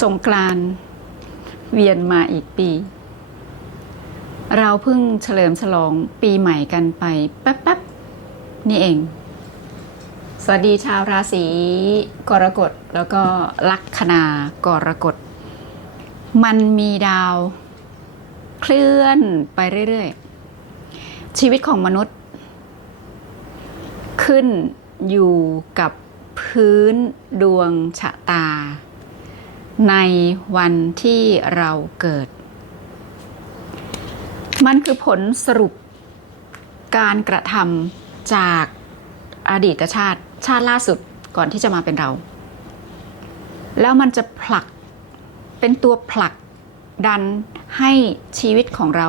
สงกรานเวียนมาอีกปี เราเพิ่งเฉลิมฉลองปีใหม่กันไปแป๊บๆนี่เอง สวัสดีชาวราศีกรกฎแล้วก็ลัคนากรกฎ มันมีดาวเคลื่อนไปเรื่อยๆ ชีวิตของมนุษย์ ขึ้นอยู่กับพื้นดวงชะตา ในวันที่เราเกิด มันคือผลสรุปการกระทำจากอดีตชาติชาติล่าสุดก่อนที่จะมาเป็นเรา แล้วมันจะผลักเป็นตัวผลักดันให้ชีวิตของเรา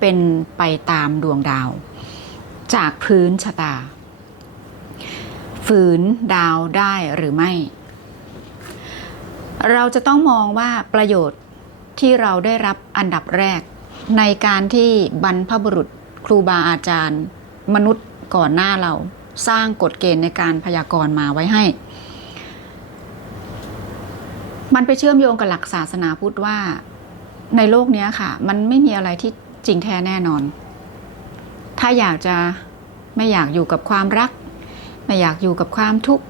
เป็นไปตามดวงดาว จากพื้นชะตา ฝืนดาวได้หรือไม่ เราจะต้องมองว่าประโยชน์ที่เราได้รับอันดับแรก ในการที่บรรพบุรุษ ครูบาอาจารย์ มนุษย์ก่อนหน้าเราสร้างกฎเกณฑ์ในการพยากรณ์มาไว้ให้ มันไปเชื่อมโยงกับหลักศาสนาพุทธว่า ในโลกนี้ค่ะ มันไม่มีอะไรที่จริงแท้แน่นอน ถ้าอยากจะไม่อยากอยู่กับความรัก ไม่อยากอยู่กับความทุกข์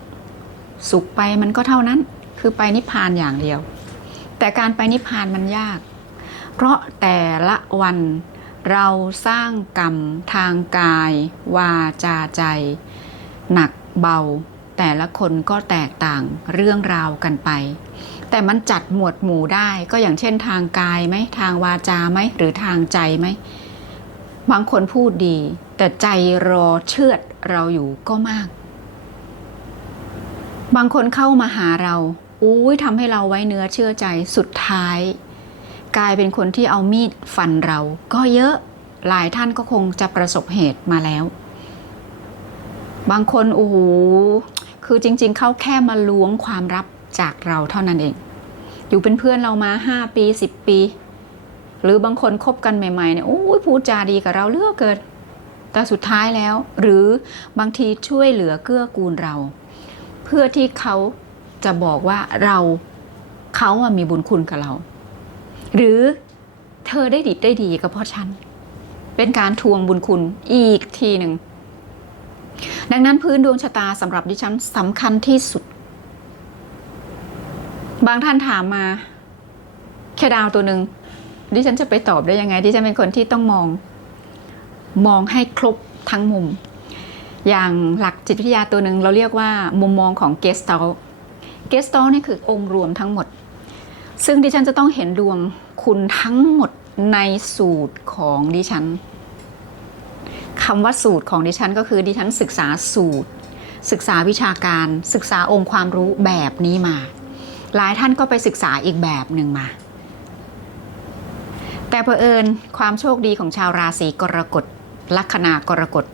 สุขไปมันก็เท่านั้น คือไปนิพพานอย่างเดียว แต่การไปนิพพานมันยาก เพราะแต่ละวันเราสร้างกรรมทางกาย วาจาใจ หนักเบา แต่ละคนก็แตกต่างเรื่องราวกันไป แต่มันจัดหมวดหมู่ได้ก็อย่างเช่นทางกายไหมทางวาจาไหมหรือทางใจไหมบางคนพูดดี แต่ใจรอเชือดเราอยู่ก็มาก บางคนเข้ามาหาเรา อุ้ยทำให้เราไว้เนื้อเชื่อใจสุดท้าย กลายเป็นคนที่เอามีดฟันเรา ก็เยอะหลายท่านก็คงจะประสบเหตุมาแล้ว บางคนโอ้โหคือจริง ๆ เขาแค่มาล้วงความลับจากเราเท่านั้นเอง อยู่เป็นเพื่อนเรามาห้าปีสิบปี หรือบางคนคบกันใหม่ๆเนี่ยโอ้ยพูดจาดีกับเราเลือกเกินแต่สุดท้ายแล้ว หรือบางทีช่วยเหลือเกื้อกูลเรา เพื่อที่เขา จะบอกว่าเราเขาอะมีบุญคุณกับเรา หรือเธอได้ดิบได้ดีก็เพราะฉัน เป็นการทวงบุญคุณอีกทีหนึ่ง ดังนั้นพื้นดวงชะตาสำหรับดิฉันสำคัญที่สุด บางท่านถามมา แค่ดาวตัวหนึ่งดิฉันจะไปตอบได้ยังไง ดิฉันเป็นคนที่ต้องมอง มองให้ครบทั้งมุม อย่างหลักจิตวิทยาตัวหนึ่งเราเรียกว่ามุมมองของเกสตอล เกสตอลนี่คือองค์รวมทั้งหมด ซึ่งดิฉันจะต้องเห็นดวงคุณทั้งหมดในสูตรของดิฉันคำว่าสูตรของดิฉันก็คือดิฉันศึกษาสูตร ศึกษาวิชาการศึกษาองค์ความรู้แบบนี้มา หลายท่านก็ไปศึกษาอีกแบบหนึ่งมา แต่เผอิญความโชคดีของชาวราศีกรกฎลัคนากรกฎ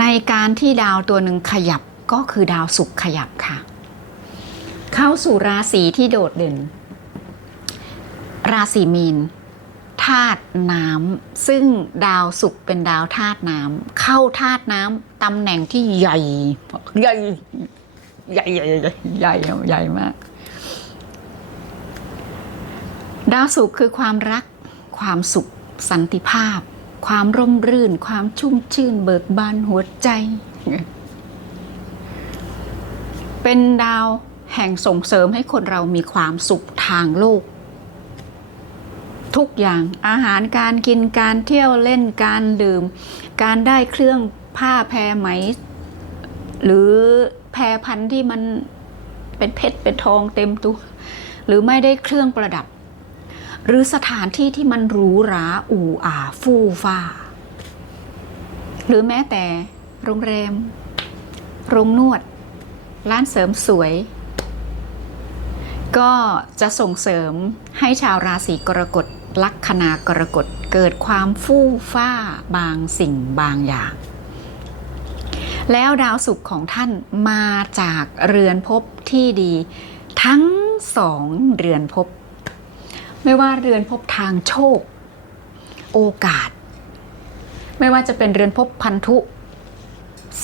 ในการที่ดาวตัวหนึ่งขยับก็คือดาวศุกร์ขยับค่ะ เข้าสู่ราศีที่โดดเด่น ราศีมีนธาตุน้ำซึ่งดาวศุกร์เป็นดาวธาตุน้ำเข้าธาตุน้ำตำแหน่งที่ใหญ่ ใหญ่ ใหญ่ ใหญ่ ใหญ่ใหญ่ใหญ่มาก ดาวศุกร์คือความรัก ความสุข สันติภาพ ความร่มรื่น ความชุ่มชื่น เบิกบานหัวใจ เป็นดาว แห่งส่งเสริมให้คนเรามีความสุขทางโลก ทุกอย่างอาหารการกินการเที่ยวเล่นการดื่ม การได้เครื่องผ้าแพรไหม หรือแพรพันที่มันเป็นเพชรเป็นทองเต็มตัว หรือไม่ได้เครื่องประดับ หรือสถานที่ที่มันหรูหราอู่อาฟู่ฟ้า หรือแม้แต่โรงแรม โรงนวด ร้านเสริมสวย ก็จะส่งเสริมให้ชาวราศีกรกฎลัคนากรกฎเกิดความฟู่ฟ้าบางสิ่งบางอย่าง แล้วดาวศุกร์ของท่านมาจากเรือนภพที่ดี ทั้งสองเรือนภพไม่ว่าเรือนภพทางโชค โอกาส ไม่ว่าจะเป็นเรือนภพพันธุ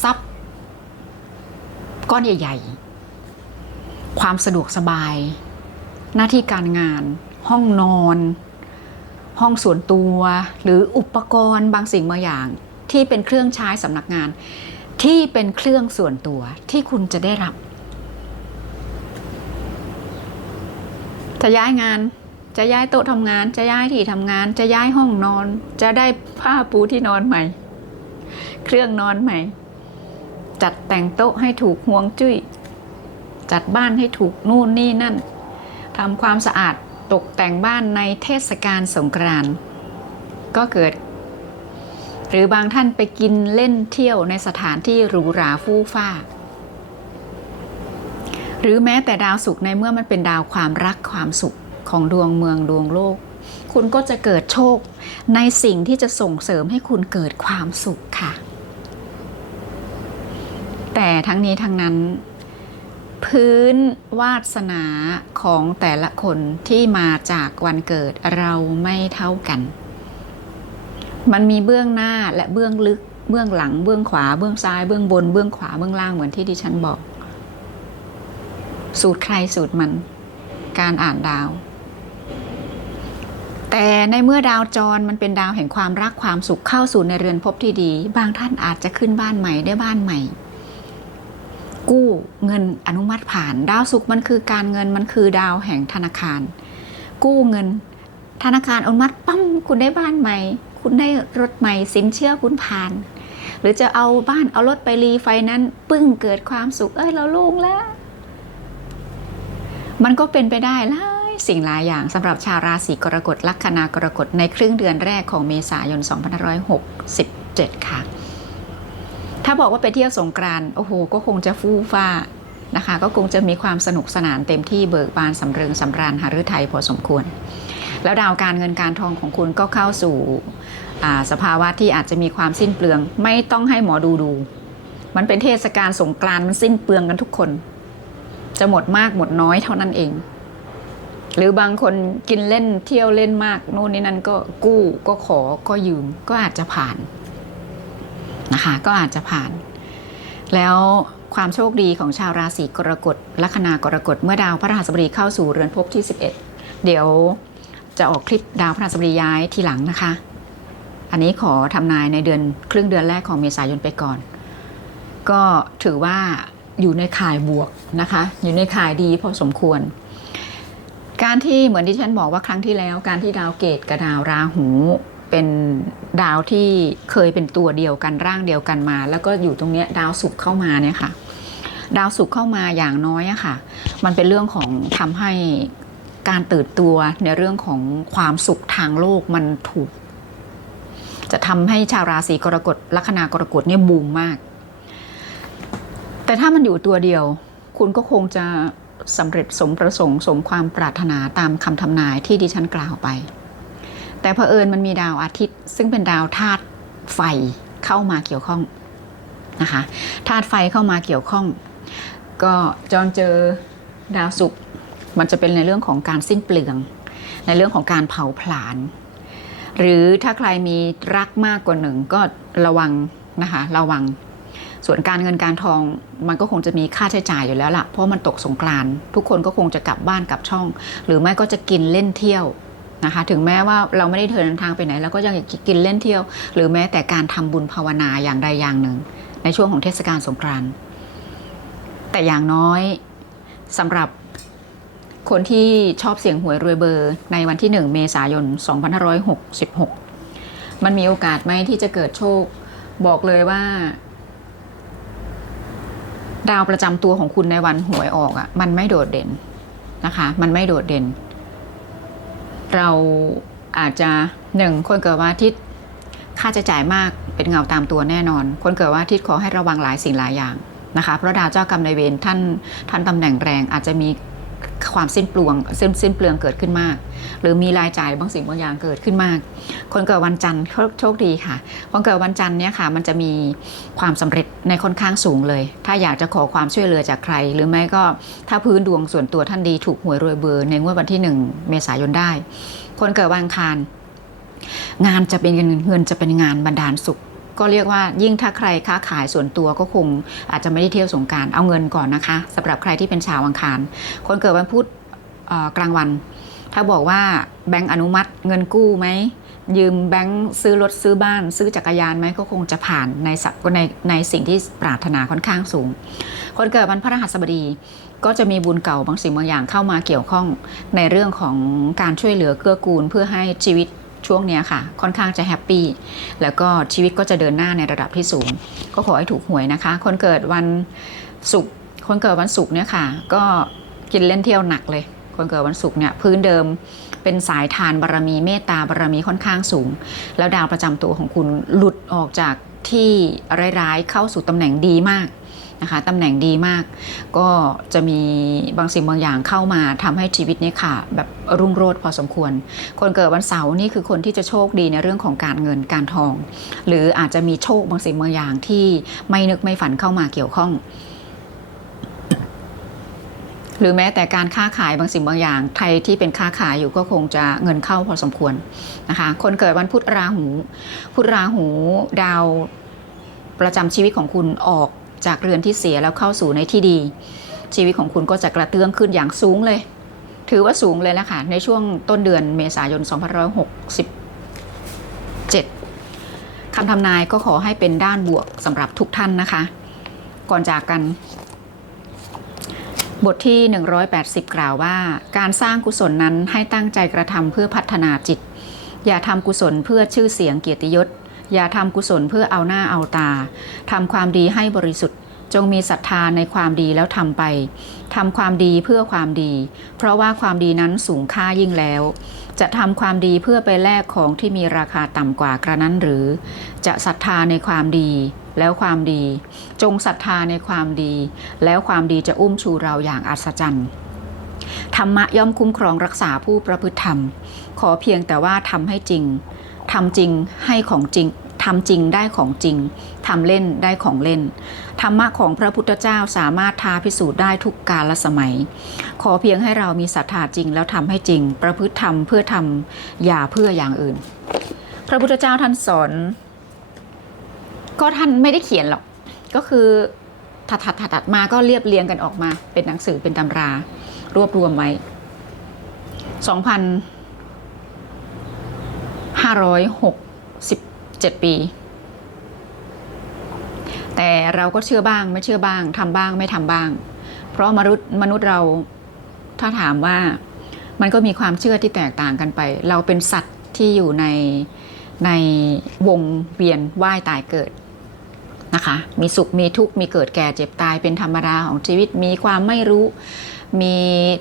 ทรัพย์ ก้อนใหญ่ ๆ ความสะดวกสบาย หน้าที่การงาน ห้องนอน ห้องส่วนตัว หรืออุปกรณ์บางสิ่งบางอย่าง ที่เป็นเครื่องใช้สำนักงาน ที่เป็นเครื่องส่วนตัวที่คุณจะได้รับ จะย้ายงาน จะย้ายโต๊ะทำงาน จะย้ายที่ทำงาน จะย้ายห้องนอน จะได้ผ้าปูที่นอนใหม่ เครื่องนอนใหม่ จัดแต่งโต๊ะให้ถูกห่วงจุ้ย จัดบ้านให้ถูกนู่นนี่นั่นทำความสะอาดตกแต่งบ้านในเทศกาลสงกรานต์ก็เกิด หรือบางท่านไปกินเล่นเที่ยวในสถานที่หรูหราฟู่ฟ้า หรือแม้แต่ดาวศุกร์ในเมื่อมันเป็นดาวความรักความสุขของดวงเมืองดวงโลก คุณก็จะเกิดโชคในสิ่งที่จะส่งเสริมให้คุณเกิดความสุขค่ะ แต่ทั้งนี้ทั้งนั้น พื้นวาสนาของแต่ละคนที่มาจากวันเกิดเราไม่เท่ากัน มันมีเบื้องหน้าและเบื้องลึก เบื้องหลัง เบื้องขวา เบื้องซ้าย เบื้องบน เบื้องขวา เบื้องล่าง เหมือนที่ดิฉันบอก สูตรใครสูตรมัน การอ่านดาว แต่ในเมื่อดาวจรมันเป็นดาวแห่งความรักความสุขเข้าสู่ในเรือนภพที่ดี บางท่านอาจจะขึ้นบ้านใหม่ได้บ้านใหม่ กู้เงินอนุมัติผ่าน ดาวศุกร์มันคือการเงินมันคือดาวแห่งธนาคาร กู้เงิน ธนาคารอนุมัติปั๊มคุณได้บ้านใหม่ คุณได้รถใหม่สินเชื่อคุณผ่าน หรือจะเอาบ้านเอารถไปรีไฟนั้นปึ้งเกิดความสุข เอ้ยเราโล่งแล้ว มันก็เป็นไปได้หลายสิ่งหลายอย่างสำหรับชาวราศีกรกฎลัคนากรกฎในครึ่งเดือนแรกของเมษายน 2567 ค่ะ ถ้าบอกว่าไปเที่ยวสงกรานต์โอ้โห ก็คงจะฟู่ฟ้านะคะ ก็คงจะมีความสนุกสนานเต็มที่เบิกบานสำเริงสำราญหฤทัยพอสมควร แล้วดาวการเงินการทองของคุณก็เข้าสู่สภาวะที่อาจจะมีความสิ้นเปลือง ไม่ต้องให้หมอดูดู มันเป็นเทศกาลสงกรานต์มันสิ้นเปลืองกันทุกคน จะหมดมากหมดน้อยเท่านั้นเอง หรือบางคนกินเล่นเที่ยวเล่นมากโน่นนี่นั่นก็กู้ก็ขอก็ยืมก็อาจจะผ่าน นะคะ ก็อาจจะผ่าน แล้วความโชคดีของชาวราศีกรกฎลัคนากรกฎเมื่อดาวพระราชบดีเข้าสู่เรือนภพที่ 11 เดี๋ยวจะออกคลิปดาวพระราชบดีย้ายทีหลังนะคะ อันนี้ขอทำนายในเดือนครึ่งเดือนแรกของเมษายนไปก่อน ก็ถือว่าอยู่ในข่ายบวกนะคะ อยู่ในข่ายดีพอสมควร การที่เหมือนที่ฉันบอกว่าครั้งที่แล้ว การที่ดาวเกตกับดาวราหู เป็นดาวที่เคยเป็นตัวเดียวกันร่างเดียวกันมา แล้วก็อยู่ตรงนี้ดาวศุกเข้ามาเนี่ยค่ะ ดาวศุกเข้ามาอย่างน้อยอะค่ะ มันเป็นเรื่องของทำให้การตื่นตัวในเรื่องของความสุขทางโลกมันถูก จะทำให้ชาวราศีกรกฎลัคนากรกฎเนี่ยบูมมาก แต่ถ้ามันอยู่ตัวเดียว คุณก็คงจะสำเร็จสมประสงค์สมความปรารถนาตามคำทำนายที่ดิฉันกล่าวไป แต่เผอิญมันมีดาวอาทิตย์ ซึ่งเป็นดาวธาตุไฟเข้ามาเกี่ยวข้องนะคะธาตุไฟเข้ามาเกี่ยวข้อง ก็จอนเจอดาวศุกร์มันจะเป็นในเรื่องของการสิ้นเปลือง ในเรื่องของการเผาผลาญหรือถ้าใครมีรักมากกว่าหนึ่งก็ระวังนะคะระวัง ส่วนการเงินการทองมันก็คงจะมีค่าใช้จ่ายอยู่แล้วล่ะเพราะมันตกสงกรานต์ทุกคนก็คงจะกลับบ้านกลับช่อง หรือไม่ก็จะกินเล่นเที่ยว นะคะถึงแม้ว่าเราไม่ได้เดินทางไปไหนเราก็ยังกินเล่นเที่ยว หรือแม้แต่การทำบุญภาวนาอย่างใดอย่างหนึ่ง ในช่วงของเทศกาลสงกรานต์แต่อย่างน้อยสำหรับคนที่ชอบเสี่ยงหวยรวยเบอร์ ในวันที่ 1 เมษายน 2566 มันมีโอกาสไหมที่จะเกิดโชค บอกเลยว่า ดาวประจำตัวของคุณในวันหวยออกอะ่ะ มันไม่โดดเด่นนะคะ มันไม่โดดเด่น เราอาจจะหนึ่งคนเกิดวันอาทิตย์ค่าจะจ่ายมากเป็นเงาตามตัวแน่นอน คนเกิดวันอาทิตย์ขอให้ระวังหลายสิ่งหลายอย่างนะคะเพราะดาวเจ้ากรรมนายเวรท่านท่านตำแหน่งแรงอาจจะมี ความสิ้นเปลืองสิ้นสิ้นเปลืองเกิดขึ้นมาก หรือมีรายจ่ายบางสิ่งบางอย่างเกิดขึ้นมาก คนเกิดวันจันทร์โชคดีค่ะ คนเกิดวันจันทร์เนี่ยค่ะ มันจะมีความสำเร็จในค่อนข้างสูงเลย ถ้าอยากจะขอความช่วยเหลือจากใคร หรือไม่ก็ถ้าพื้นดวงส่วนตัวท่านดีถูกหวยรวยเบอร์ในงวดวันที่ 1 เมษายนได้ คนเกิดวันอังคาร งานจะเป็นเงินเงินจะเป็นงานบันดาลสุข ก็เรียกว่ายิ่งถ้าใครค้าขายส่วนตัวก็คงอาจจะไม่ได้เที่ยวสงการเอาเงินก่อนนะคะสำหรับใครที่เป็นชาวอังคาร คนเกิดวันพุธกลางวัน ถ้าบอกว่าแบงก์อนุมัติเงินกู้ไหมยืมแบงก์ซื้อรถซื้อบ้าน ซื้อจักรยานไหมก็คงจะผ่านในสักในในสิ่งที่ปรารถนาค่อนข้างสูง คนเกิดวันพฤหัสบดี ก็จะมีบุญเก่าบางสิ่งบางอย่างเข้ามาเกี่ยวข้องในเรื่องของการช่วยเหลือเกื้อกูลเพื่อให้ชีวิต ช่วงเนี้ยค่ะ ค่อนข้างจะแฮปปี้แล้วก็ชีวิตก็จะเดินหน้าในระดับที่สูง ก็ขอให้ถูกหวยนะคะ คนเกิดวันศุกร์คนเกิดวันศุกร์เนี่ยค่ะ ก็กินเล่นเที่ยวหนักเลย คนเกิดวันศุกร์เนี่ยพื้นเดิมเป็นสายทานบารมีเมตตาบารมีค่อนข้างสูง แล้วดาวประจำตัวของคุณหลุดออกจากที่ร้ายๆเข้าสู่ตำแหน่งดีมาก นะคะตำแหน่งดีมาก ก็จะมีบางสิ่งบางอย่างเข้ามาทำให้ชีวิตเนี้ค่ะแบบรุ่งโรจน์พอสมควร คนเกิดวันเสาร์นี่คือคนที่จะโชคดีในเรื่องของการเงินการทอง หรืออาจจะมีโชคบางสิ่งบางอย่างที่ไม่นึกไม่ฝันเข้ามาเกี่ยวข้องหรือแม้แต่การค้าขายบางสิ่งบางอย่างใครที่เป็นค้าขายอยู่ก็คงจะเงินเข้าพอสมควรนะคะคนเกิดวันพุธราหู พุธราหูดาวประจำชีวิตของคุณออก จากเรือนที่เสียแล้วเข้าสู่ในที่ดี ชีวิตของคุณก็จะกระเตื้องขึ้นอย่างสูงเลย ถือว่าสูงเลยแล้วค่ะ ในช่วงต้นเดือนเมษายน 2567คำทำนายก็ขอให้เป็นด้านบวกสำหรับทุกท่านนะคะ ก่อนจากกัน บทที่ 180 กล่าวว่า การสร้างกุศลนั้นให้ตั้งใจกระทำเพื่อพัฒนาจิต อย่าทำกุศลเพื่อชื่อเสียงเกียรติยศ อย่าทำกุศลเพื่อเอาหน้าเอาตาทำความดีให้บริสุทธิ์ จงมีศรัทธาในความดีแล้วทำไปทำความดีเพื่อความดี เพราะว่าความดีนั้นสูงค่ายิ่งแล้ว จะทำความดีเพื่อไปแลกของที่มีราคาต่ำกว่ากระนั้นหรือ จะศรัทธาในความดีแล้วความดี จงศรัทธาในความดี แล้วความดีจะอุ้มชูเราอย่างอัศจรรย์ธรรมะย่อมคุ้มครองรักษาผู้ประพฤติธรรม ขอเพียงแต่ว่าทำให้จริง ทำจริงให้ของจริงทำจริงได้ของจริงทำเล่นได้ของเล่น ธรรมะของพระพุทธเจ้าสามารถท้าพิสูจน์ได้ทุกกาลสมัย ขอเพียงให้เรามีศรัทธาจริงแล้วทำให้จริง ประพฤติธรรมเพื่อทำอย่าเพื่ออย่างอื่น พระพุทธเจ้าท่านสอน ก็ท่านไม่ได้เขียนหรอก ก็คือถัดถัดถัดมาก็เรียบเรียงกันออกมา เป็นหนังสือเป็นตำรารวบรวมไว้ส องพันห้าร้อยหกสิบเจ็ดปี แต่เราก็เชื่อบ้างไม่เชื่อบ้างทำบ้างไม่ทำบ้าง เพราะมนุษย์มนุษย์เราถ้าถามว่ามันก็มีความเชื่อที่แตกต่างกันไป เราเป็นสัตว์ที่อยู่ในในวงเวียนว่ายตายเกิดนะคะ มีสุขมีทุกข์มีเกิดแก่เจ็บตายเป็นธรรมดาของชีวิตมีความไม่รู้ มี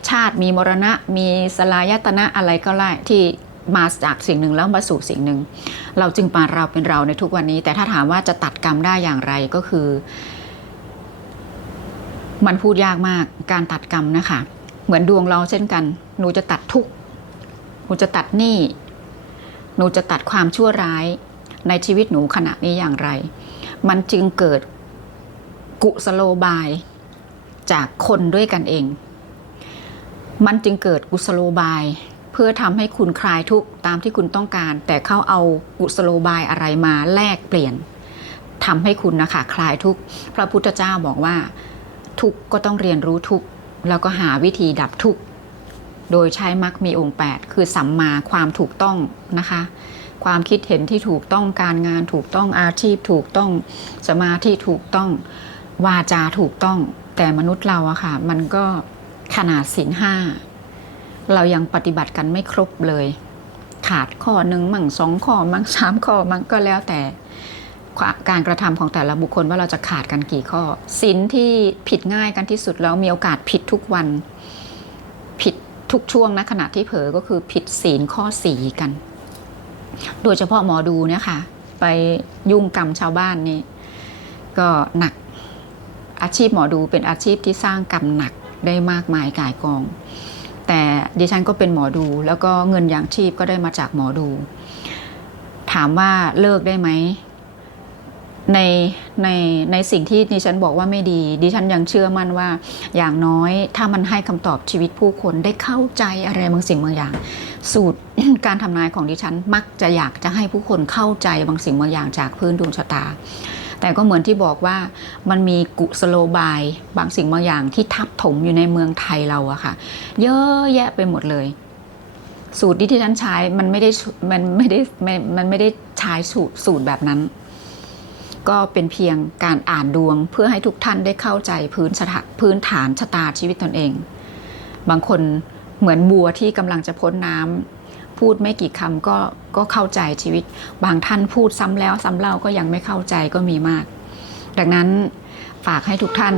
ชาติมีมรณะ มีสลายตนะอะไรก็ได้ที่ มาจากสิ่งหนึ่งแล้วมาสู่สิ่งหนึ่ง เราจึงปานเราเป็นเราในทุกวันนี้ แต่ถ้าถามว่าจะตัดกรรมได้อย่างไรก็คือ มันพูดยากมากการตัดกรรมนะคะ เหมือนดวงเราเช่นกัน หนูจะตัดทุกหนูจะตัดหนี้หนูจะตัดความชั่วร้ายในชีวิตหนูขณะนี้อย่างไร มันจึงเกิดกุสโลบายจากคนด้วยกันเอง มันจึงเกิดกุสโลบาย เพื่อทำให้คุณคลายทุกข์ตามที่คุณต้องการ แต่เขาเอากุสโลบายอะไรมาแลกเปลี่ยนทำให้คุณนะคะคลายทุกข์พระพุทธเจ้าบอกว่า ทุกข์ก็ต้องเรียนรู้ทุกข์แล้วก็หาวิธีดับทุกข์โดยใช้มรรคมีองค์ 8 คือสัมมาความถูกต้องนะคะความคิดเห็นที่ถูกต้องการงานถูกต้องอาชีพถูกต้องสมาธิถูกต้องวาจาถูกต้อง แต่มนุษย์เราอะค่ะ มันก็ขนาดศีลห้า เรายังปฏิบัติกันไม่ครบเลย ขาดข้อหนึ่งมั่งสองข้อมั่งสามข้อมั่งก็แล้วแต่การกระทำของแต่ละบุคคลว่าเราจะขาดกันกี่ข้อศีลที่ผิดง่ายกันที่สุดแล้วมีโอกาสผิดทุกวัน ผิดทุกช่วงนะขณะที่เผลอก็คือผิดศีลข้อสีกัน โดยเฉพาะหมอดูเนี่ยค่ะ ไปยุ่งกรรมชาวบ้านนี่ก็หนักอาชีพหมอดูเป็นอาชีพที่สร้างกรรมหนักได้มากมายกายกอง แต่ดิฉันก็เป็นหมอดู แล้วก็เงินอย่างชีพก็ได้มาจากหมอดู ถามว่าเลิกได้ไหมในในในสิ่งที่ดิฉันบอกว่าไม่ดี ดิฉันยังเชื่อมั่นว่า อย่างน้อยถ้ามันให้คำตอบชีวิตผู้คนได้เข้าใจอะไรบางสิ่งบางอย่าง สูตรการทำนายของดิฉันมักจะอยากจะให้ผู้คนเข้าใจบางสิ่งบางอย่างจากพื้นดวงชะตา แต่ก็เหมือนที่บอกว่ามันมีกุสโลบายบางสิ่งบางอย่างที่ทับถมอยู่ในเมืองไทยเราอะค่ะ เยอะแยะไปหมดเลย สูตรที่ที่ฉันใช้มันไม่ได้มันไม่ได้มันไม่ได้ใช้สูตรสูตรแบบนั้น ก็เป็นเพียงการอ่านดวงเพื่อให้ทุกท่านได้เข้าใจพื้นสถาพื้นฐานชะตาชีวิตตนเอง บางคนเหมือนบัวที่กำลังจะพ้นน้ำ พูดไม่กี่คำก็ก็เข้าใจชีวิต บางท่านพูดซ้ำแล้วซ้ำเล่าก็ยังไม่เข้าใจก็มีมาก ดังนั้นฝากให้ทุกท่าน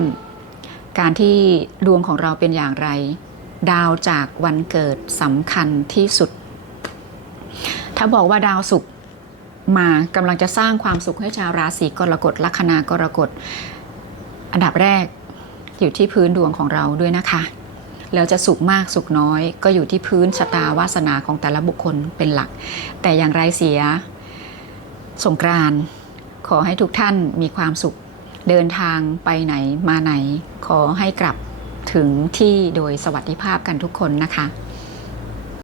การที่ดวงของเราเป็นอย่างไร ดาวจากวันเกิดสำคัญที่สุด ถ้าบอกว่าดาวศุกร์มากำลังจะสร้างความสุขให้ชาวราศีกรกฎลัคนากรกฎ อันดับแรกอยู่ที่พื้นดวงของเราด้วยนะคะ แล้วจะสุขมากสุขน้อย ก็อยู่ที่พื้นชะตาวาสนาของแต่ละบุคคลเป็นหลัก แต่อย่างไรเสียสงกรานขอให้ทุกท่านมีความสุข เดินทางไปไหนมาไหน ขอให้กลับถึงที่โดยสวัสดิภาพกันทุกคนนะคะ